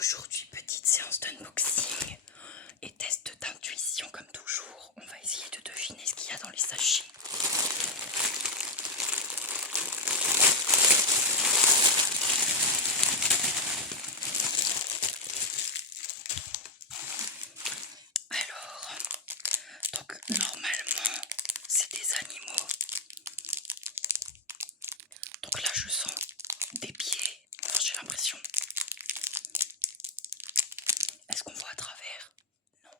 aujourd'hui, petite séance d'unboxing et test d'intuition comme toujours. On va essayer de deviner ce qu'il y a dans les sachets. Alors, donc normalement, c'est des animaux. Donc là, je sens des pieds. Enfin, j'ai l'impression. Est-ce qu'on voit à travers? Non.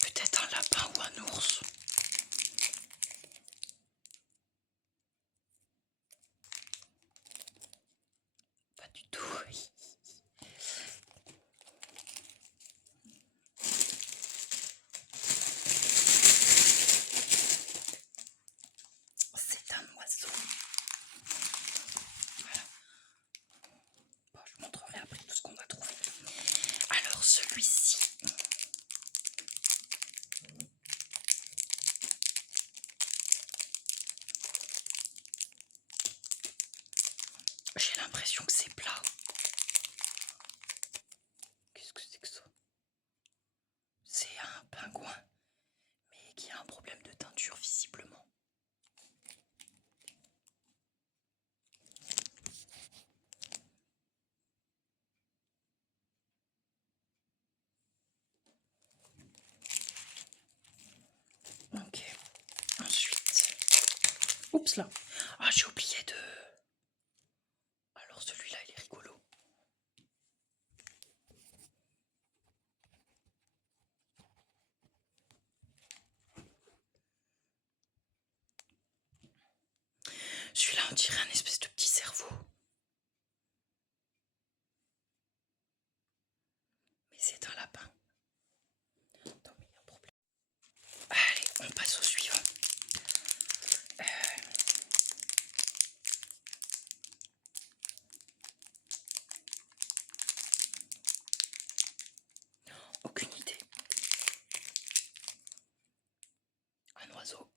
Peut-être un lapin ou un ours. Pas du tout. C'est un oiseau. Voilà. Bon, je vous montrerai après tout ce qu'on a trouvé. Alors celui-ci, j'ai l'impression que c'est plat. Qu'est-ce que c'est que ça? C'est un pingouin, mais qui a un problème de teinture visiblement. Ok, ensuite... Oups là. Ah, j'ai oublié de... Alors celui-là, il est rigolo. Celui-là, on dirait un espèce de petit cerveau. Mais c'est un lapin. Attends, mais il y a un problème. Allez, on passe au suivant. Aucune idée. Un oiseau.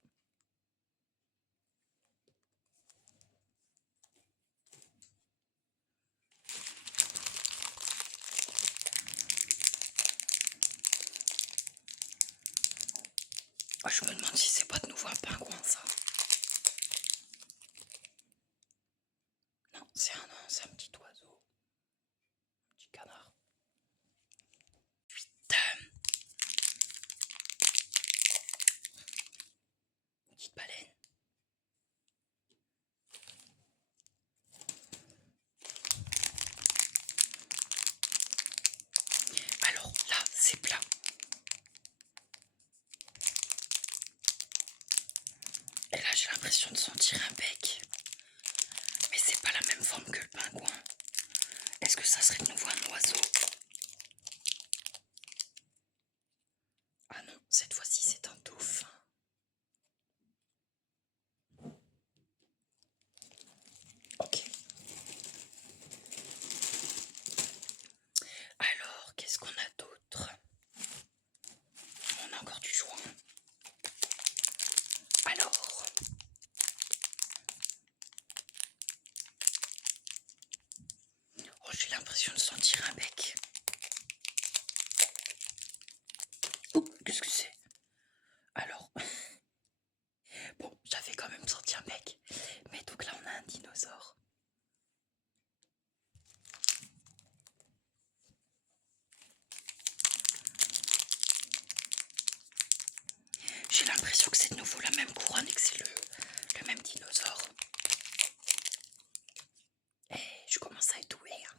Ah, je me demande si c'est pas de nouveau un pingouin, ça. Non, c'est un petit oiseau. Un petit canard. Une petite baleine. Alors là, c'est plat. Et là, j'ai l'impression de sentir un bec. Mais c'est pas la même forme que le pingouin. Est-ce que ça serait de nouveau un oiseau? Ah non, cette fois-ci, c'est un dauphin. Ok. Alors, qu'est-ce qu'on a d'autre? On a encore du joint. Alors, oh, j'ai l'impression de sentir un bec. Oh, qu'est-ce que c'est? Alors, bon, j'avais quand même senti un bec. Mais donc là, on a un dinosaure. J'ai l'impression que c'est de nouveau la même couronne et que c'est le même dinosaure. Et je commence à étouer. Hein.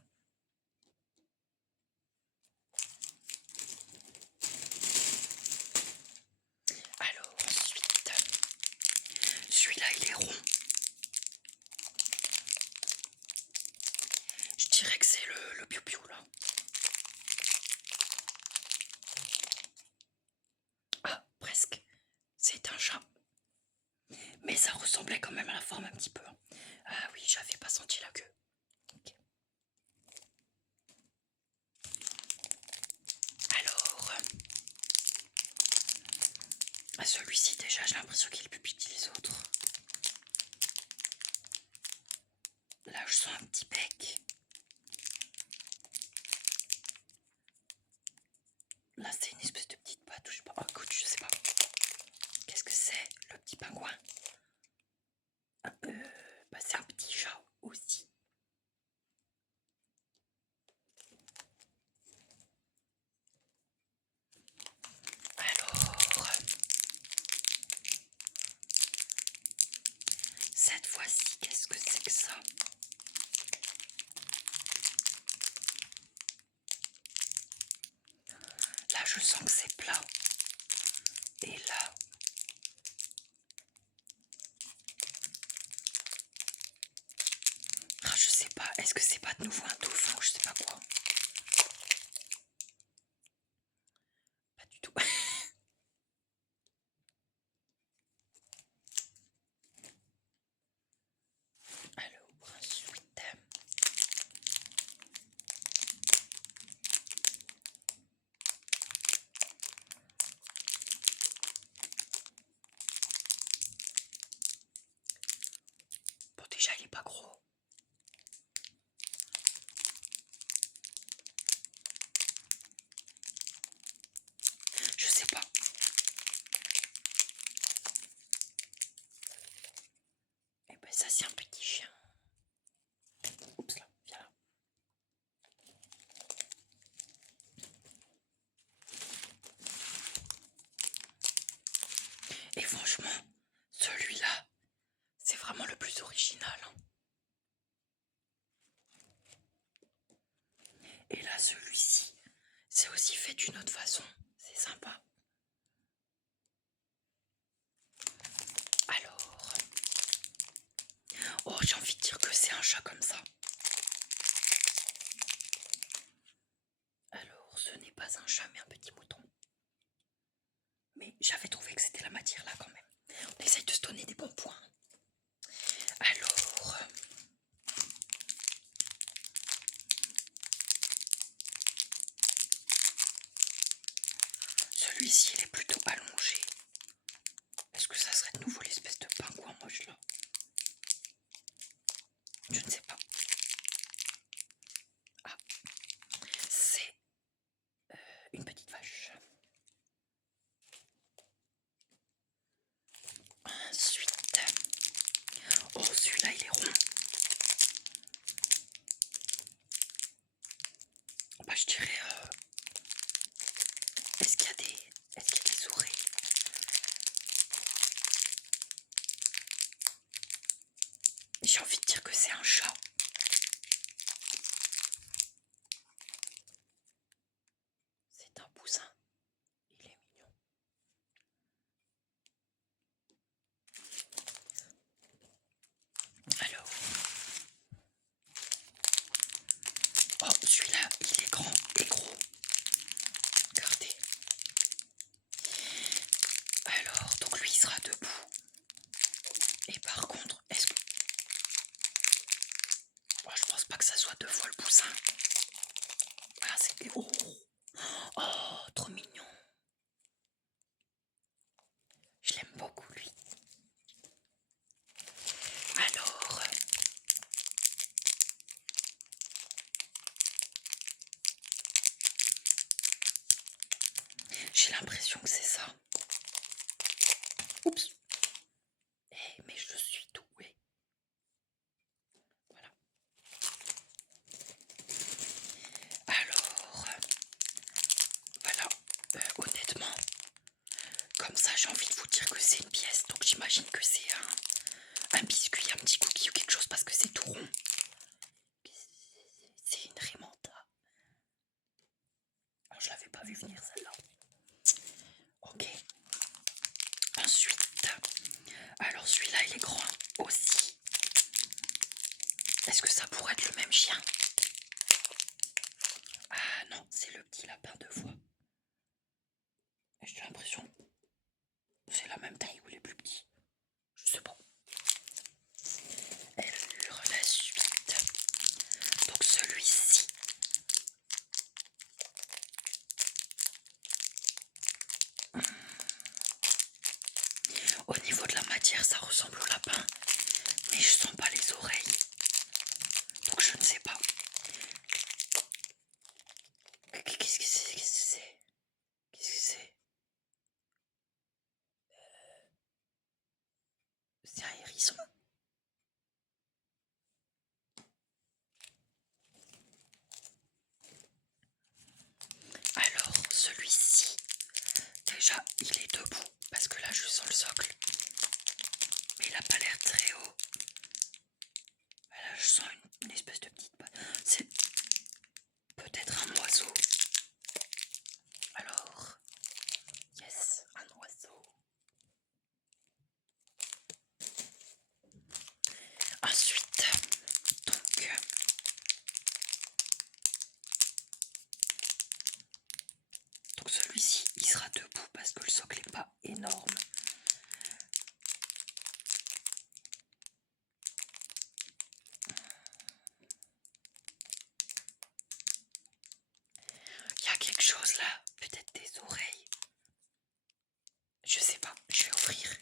Alors ensuite, celui-là il est rond. Je dirais que c'est le piou-piou là. Ah, presque. C'est un chat. Mais ça ressemblait quand même à la forme un petit peu. Ah oui, j'avais pas senti la queue. Okay. celui-ci déjà, j'ai l'impression qu'il est plus petit que les autres. Là, je sens un petit bec. Là, c'est une espèce de petite patte, ou je sais pas. Oh, écoute, je sais pas. Qu'est-ce que c'est, le petit pingouin? Bah, c'est un petit chat aussi. Alors, cette fois-ci, qu'est-ce que c'est que ça? Là, je sens que c'est plat. Et là, ah, je sais pas, est-ce que c'est pas de nouveau un dauphin ou je sais pas quoi? Pas du tout. Alors, ensuite, bon, déjà, il est pas gros. Je sais pas. Et ben, ça, c'est un petit chien. Oups, là, viens là. Et franchement, celui-là, c'est vraiment le plus original. Hein. Et là, celui-ci, c'est aussi fait d'une autre façon. C'est sympa. Alors, oh, j'ai envie de dire que c'est un chat comme ça. Alors, ce n'est pas un chat, mais un petit mouton. Mais j'avais trouvé que c'était la matière là quand même. On essaye de se donner des bons points. Alors, celui-ci, il est plutôt allongé. Est-ce que ça serait de nouveau l'espèce de pingouin moche là? Je ne sais pas. Ah, c'est une petite vache. Ensuite, oh, celui-là, il est rond. Bah, je dirais, est-ce qu'il y a des oreilles? J'ai envie de dire que c'est un chat. C'est un poussin. Il est mignon. Alors, oh, celui-là, il est grand et gros. Regardez. Alors, donc lui, il sera debout. Et par contre, est-ce que... Oh, je pense pas que ça soit deux fois le poussin. Ah, c'est... Oh, oh, trop mignon. Je l'aime beaucoup, lui. Alors... J'ai l'impression que c'est ça. Oups. Eh, mais je suis douée. Voilà. Alors, voilà. Honnêtement, comme ça, j'ai envie de vous dire que c'est une pièce. Donc j'imagine que c'est un biscuit, un petit cookie ou quelque chose parce que c'est tout rond. C'est une Raymanta. Alors, je l'avais pas vu venir celle-là. Ok. Ensuite, alors celui-là, il est grand aussi. Est-ce que ça pourrait être le même chien? Ah non, c'est le petit lapin de foie. J'ai l'impression que c'est la même taille ou il est plus petit. Je sais pas. Alors, la suite. Donc celui-ci. ressemble au lapin, mais je sens pas les oreilles. Donc je ne sais pas. Qu'est-ce que c'est? Qu'est-ce que c'est? Qu'est-ce que c'est? C'est un hérisson? Alors, celui-ci, déjà, il est debout, parce que là, je sens le socle. Mais il n'a pas l'air très haut. Là, je sens une espèce de petite patte. C'est peut-être un oiseau. Alors, yes, un oiseau. Ensuite, donc celui-ci, il sera debout parce que le socle n'est pas énorme. Il y a quelque chose là, peut-être des oreilles. Je sais pas, je vais ouvrir.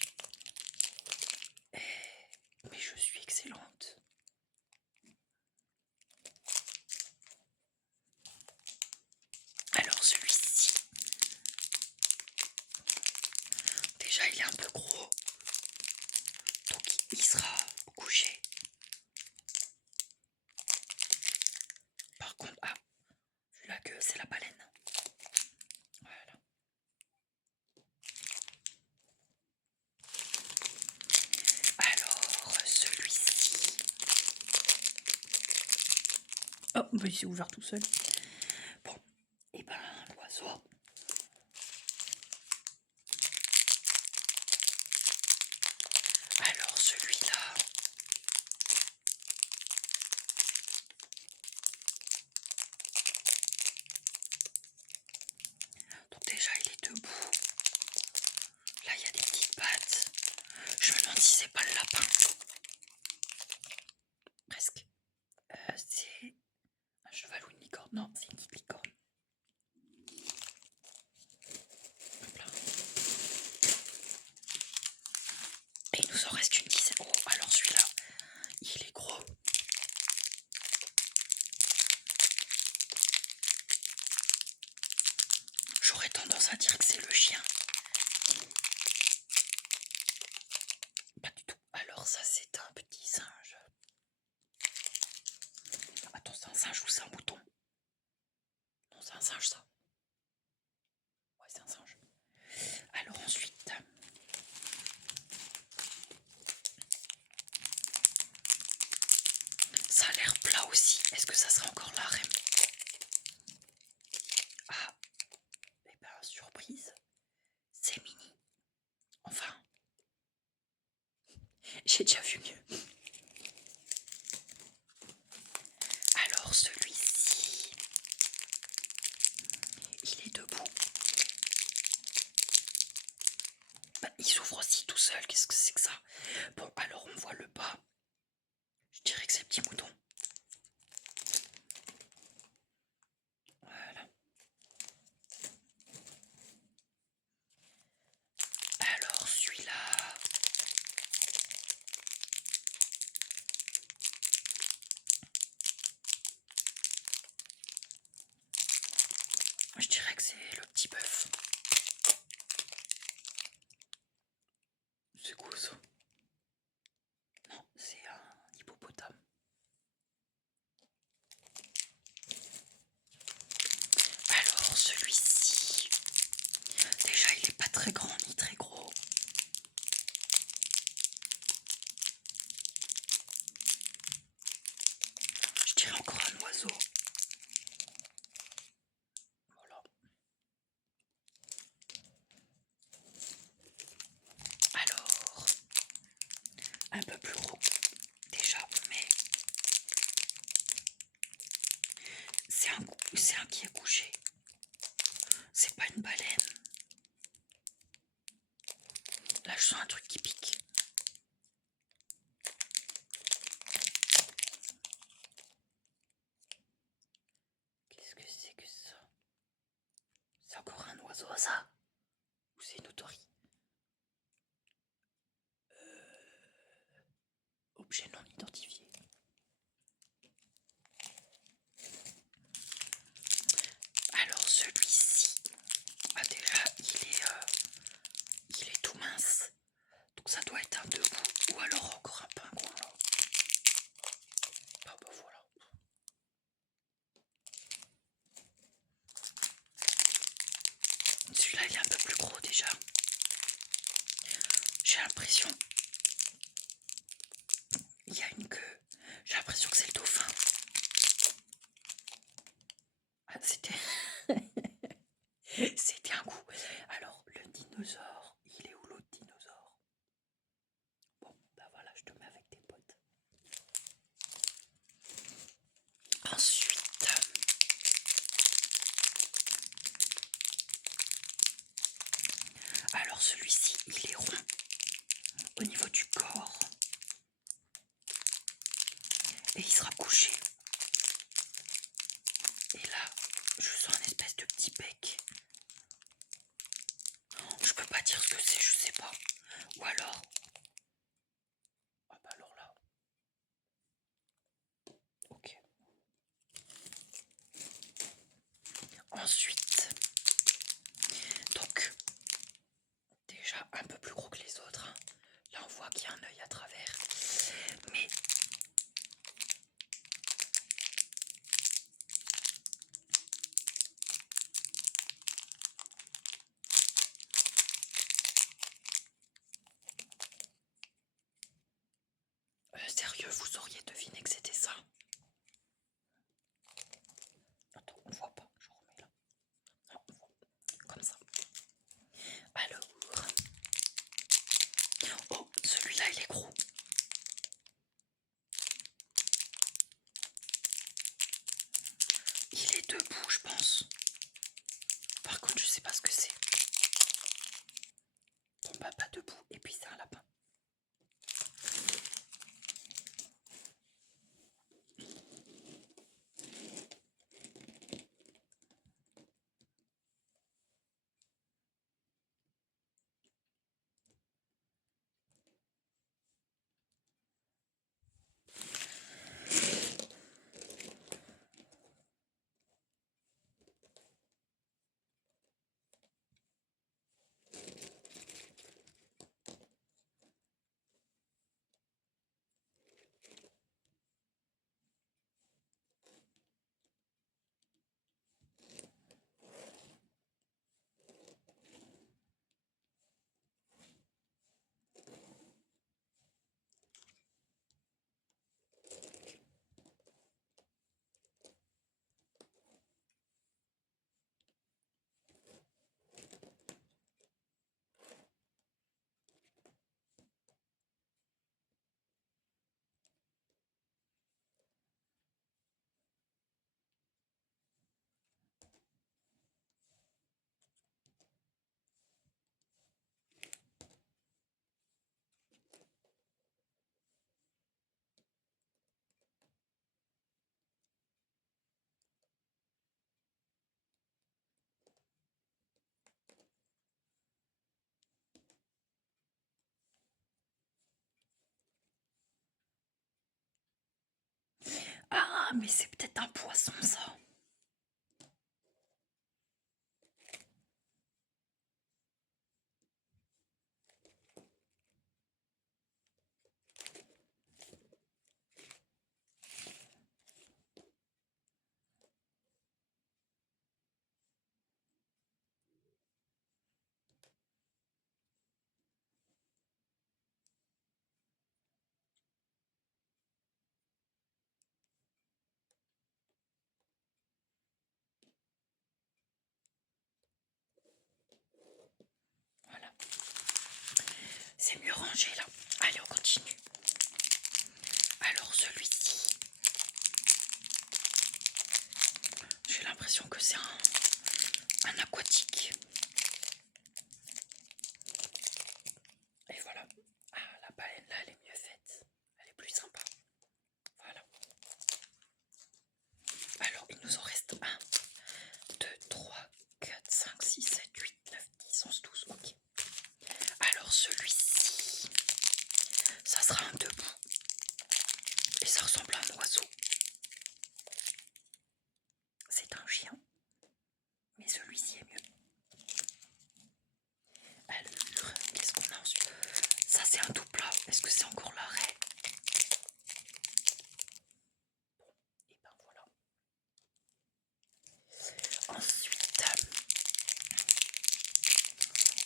Mais je suis excellente. Alors celui-ci, déjà il est un peu gros, donc il sera couché. Par contre, vu la queue, c'est la baleine. Voilà. Alors celui-ci. Oh, bah il s'est ouvert tout seul. Bon, et ben l'oiseau. Alors celui-là. Donc déjà il est debout. Là il y a des petites pattes. Je me demande si c'est pas le lapin. Presque. C'est un cheval ou une licorne? Non, c'est une licorne. Hop là. Et il nous en reste une dizaine. Oh, alors celui-là, il est gros. J'aurais tendance à dire que c'est le chien. Pas du tout. Alors ça, c'est un petit singe. Attends, c'est un singe ou c'est un mouton? Non, c'est un singe, ça. Ouais, c'est un singe. Alors ensuite, ça a l'air plat aussi. Est-ce que ça sera encore la reine? Ah, et ben surprise, c'est mini. Enfin, j'ai déjà vu mieux. Alors celui-ci, il est debout. Bah, il s'ouvre aussi tout seul, qu'est-ce que c'est que ça? Bon, alors on voit le bas. Je dirais que c'est le petit mouton. Voilà. Alors celui-là. Je dirais que c'est le petit bœuf. C'est quoi ça? Non, c'est un hippopotame. Alors celui-ci, déjà il est pas très grand ni très gros. Je dirais encore un oiseau. Voilà. Alors, un peu plus gros déjà, mais c'est un qui est couché. C'est pas une baleine. Là, je sens un truc qui pique. Qu'est-ce que c'est que ça? C'est encore un oiseau, ça? Ou c'est une otarie? Objet non identifié. Alors celui-ci, déjà il est tout mince, donc ça doit être un debout ou alors encore un pingouin. Ah bah voilà. Celui-là il est un peu plus gros déjà. J'ai l'impression il y a une queue. J'ai l'impression que c'est le dauphin. Ah, c'était c'était un coup. Alors le dinosaure, il est où l'autre dinosaure? Bon, bah voilà, je te mets avec tes potes. Ensuite, alors celui-ci, il est rond au niveau du corps et il sera couché. Et là, je sens un espèce de petit bec. Je peux pas dire ce que c'est, je sais pas. Ou alors, ah bah alors là, ok. Ensuite, donc déjà un peu plus gros que les autres, hein. Là on voit qu'il y a un œil à travers, mais sérieux, vous auriez deviné que c'était ça? Attends, on voit pas, je remets là. Non, on voit. Comme ça. Alors, oh, celui-là il est gros. Il est debout, je pense. Par contre, je sais pas ce que c'est. Bon bah pas debout, et puis c'est un lapin. Ah, mais c'est peut-être un poisson ça. Voilà. C'est mieux rangé là. Allez, on continue. Alors celui-ci, j'ai l'impression que c'est un aquatique. Et voilà. Ah, la baleine là, elle est mieux faite. Elle est plus sympa. Voilà. Alors, il nous en reste 1, 2, 3, 4, 5, 6, 7, 8, 9, 10, 11, 12. Ok. Alors celui-ci, ça sera un debout.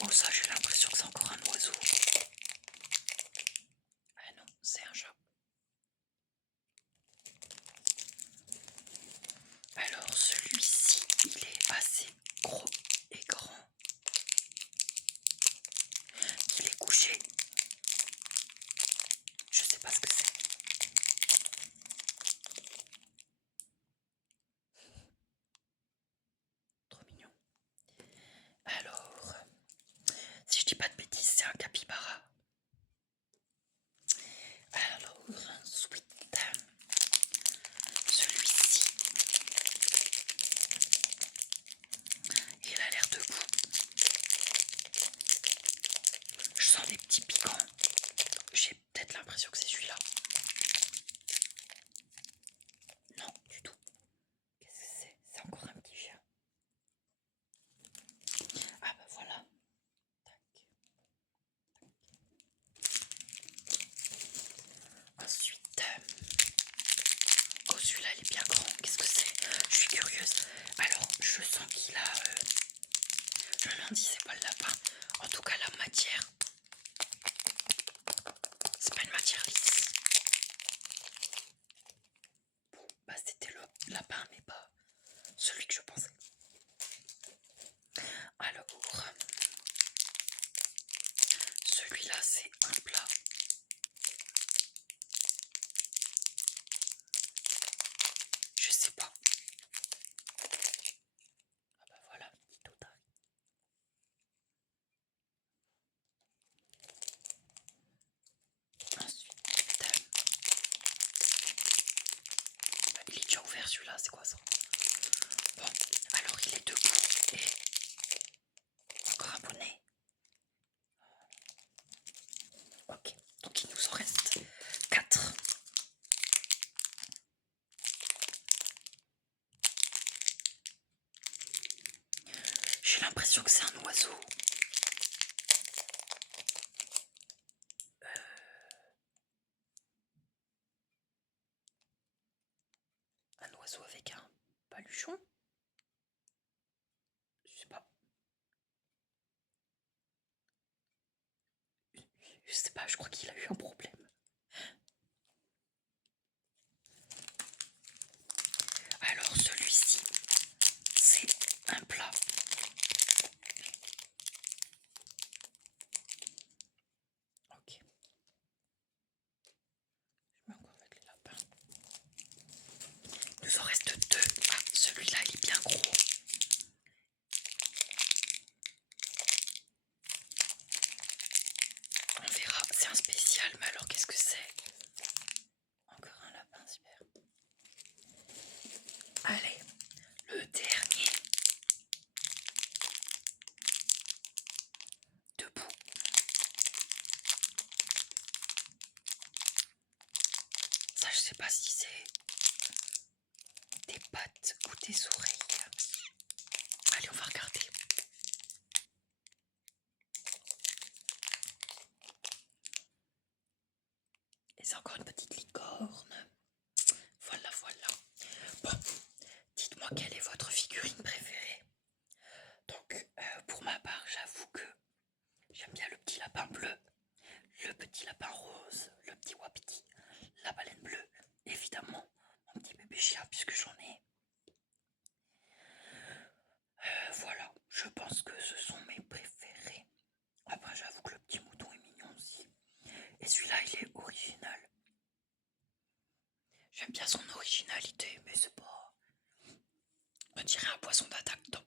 Oh, ça, j'ai l'impression que c'est encore un oiseau. Ah non, c'est un chat. Alors, celui-ci, il est assez gros et grand. Il est couché. Je sais pas ce que c'est. Trop mignon. Alors, si je dis pas de bêtises, c'est un capybara. Alors, ensuite, celui-ci, il a l'air debout. Je sens des petits piquants. J'ai peut-être l'impression que c'est celui-là. Non, du tout. Qu'est-ce que c'est? C'est encore un petit chien. Ah bah voilà. Tac. Ensuite, oh celui-là il est bien grand. Qu'est-ce que c'est? Je suis curieuse. Alors, je sens qu'il a... je me demande si c'est pas le lapin. En tout cas, la matière... c'est pas une matière lisse. Bon, bah c'était le lapin, mais pas celui que je pensais. Alors, celui-là c'est un plat. Je sais pas. Ah bah voilà, petit otari. Ensuite, il est déjà ouvert celui-là, c'est quoi ça? Bon, alors il est debout et encore un bonnet. Ok, donc il nous en reste 4. J'ai l'impression que c'est un oiseau. Un oiseau avec un paluchon? Je sais pas. Je sais pas, je crois qu'il a eu un problème. Alors celui-ci, c'est un plat. Ok. Je mets encore avec les lapins. Il nous en reste 2. Ah, celui-là, il est bien gros. On verra, c'est un spécial, mais alors qu'est-ce que c'est? Encore un lapin, super. Allez, le dernier. Debout. Ça, je sais pas si c'est des pattes ou des oreilles. Allez, on va regarder. Et c'est encore une petite licorne. Voilà, voilà. Bon, dites-moi quelle est votre figurine préférée. Donc, pour ma part, j'avoue que j'aime bien le petit lapin bleu, le petit lapin rose, le petit wapiti, la baleine bleue, évidemment, mon petit bébé chien puisque j'en ai. Voilà, je pense que ce sont mes préférés. Après, j'avoue que le petit mouton est mignon aussi. Et celui-là, il est original. J'aime bien son originalité, mais c'est pas... on dirait un poisson d'attaque dans